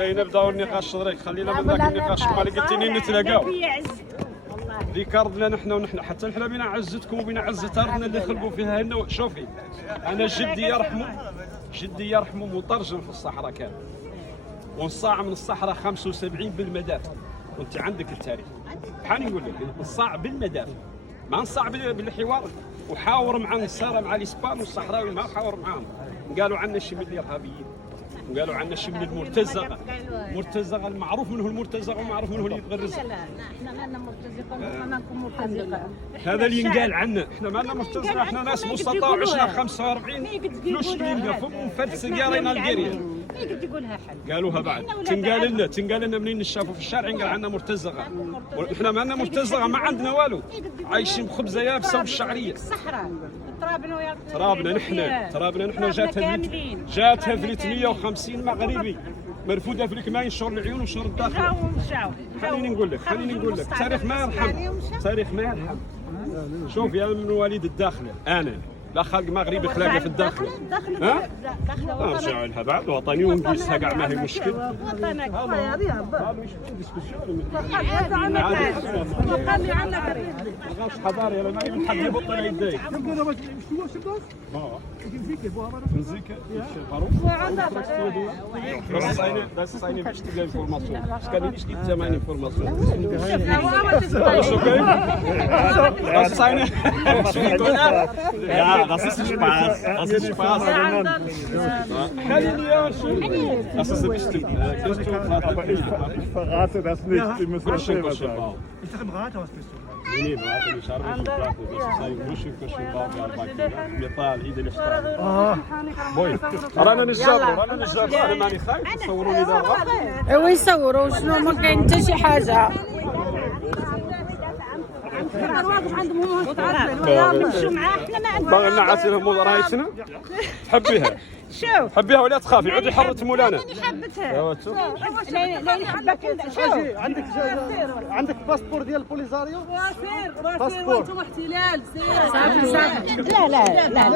اي نبداو النقاش دريك خلينا من ذاك النقاش كما اللي قلتيني نتلاقاو ذكرنا نحن حتى نحن بينا عزتكم وبينا عزة ارضنا اللي خلقوا فيها هنا. شوفي انا جدي يرحمه مترجم في الصحراء كان، ونصاع من الصحراء 75 بالمدافع، وانت عندك التاريخ. حاني نقول لك نصاع بالمدافع، ما نصاع بالحوار، وحاور مع النصارى مع الاسبان والصحراوي ما حاور معاهم. قالوا عنا شي من الارهابيين، وقالوا عنا شي من المرتزقه. مرتزقه المعروف منه المرتزق ومعروف منه اللي يبغى الرزق. لا احنا ما لنا مرتزقه وما نكون مرتزقه. هذا اللي ينقال عنا، احنا ما لنا مرتزقه، احنا ناس بسطاء وعشنا 45 فلوس اللي فم ونفرد سيارينا القريه. ما يقدر يقولها حد. قالوها بعد تنقال لنا منين نشافوا في الشارع قال عنا مرتزقه. احنا ما لنا مرتزقه، ما عندنا والو، عايشين بخبزه يابسه والشعريه. الصحراء ترابنا نحن جاتها 350 مغربي مرفوده في الكماين شر العيون وشر الداخل. خليني نقول لك التاريخ ما يرحم. شوف يا من مواليد الداخله انا لا خلق مغربي خلاقه في الداخل. ها؟ نرجعوا لها بعد وطني ونقيسها كاع ما هي مشكل. وطنك هذا حضاري انا ما يمكن حد يبطل يديك. بس انا باش تلقى انفورماسيون بس كان ليش ديت زمان انفورماسيون بس انا das ist Spaß. Das ist bestimmt. Ich verrate das nicht. Sie müssen es selber sagen. Ich sag im Rathaus bist du. Nee, warte, ich habe nicht gefragt. Das ist ein Muschelkuschelbau. Metal, Edelstahl. Boy. رانا نجابوا انا ماني خايف تصوروني دابا. ايوا يصوروا شنو ما كاين حتى شي حاجه. باغي نعس لهم رايتنا تحبيها حبيها ولا تخافي عودي حرة مولانا. انا حبتها ايوا شوف لا نحبك انت. شوف عندك باسبور ديال البوليزاريو؟ راسير وانتم احتلال. لا